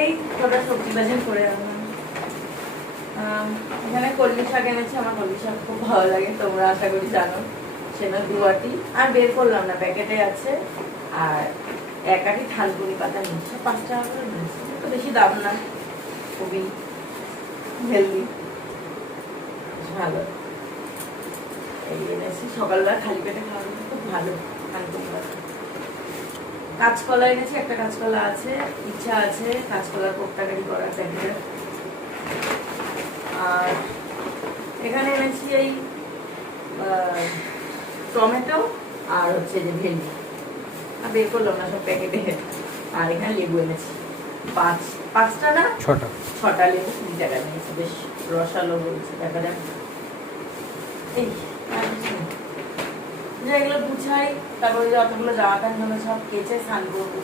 এই কটা সবজি বাজার করে আনলাম। এখানে কলমি শাক এনেছি, আমার কলমি শাক খুব ভালো লাগে, তোমরা আশা করি জানো। সেটা 2 আটি আর বের করলাম না, প্যাকেটে আছে। আর 1 আটি থানকুনি পাতা নিচ্ছে, 5 টাকা করে নিচ্ছে, তো বেশি দাম না, খুবই হেলদি, ভালো। এই এনেছি, সকালবেলা খালি পেটে খাওয়া খুব ভালো। থানকুনি পাতা, কাঁচকলা এনেছি, একটা কাঁচকলা আছে, ইচ্ছা আছে কাঁচকলার কোপ্তাকারি করার প্যাকেট। আর এখানে এনেছি এই টমেটো আর হচ্ছে যে ভেন্ডি, আর বের করলাম না সব প্যাকেটে। আর এখানে লেবু এনেছি 5টা না 6টা লেবু, 20 টাকা নিয়েছি, বেশ রসালো বলছে, দেখা যাক। এই এগুলো গুছাই, তারপরে যতগুলো জামা প্যান্ট হলো সব কেচে স্নান করবো।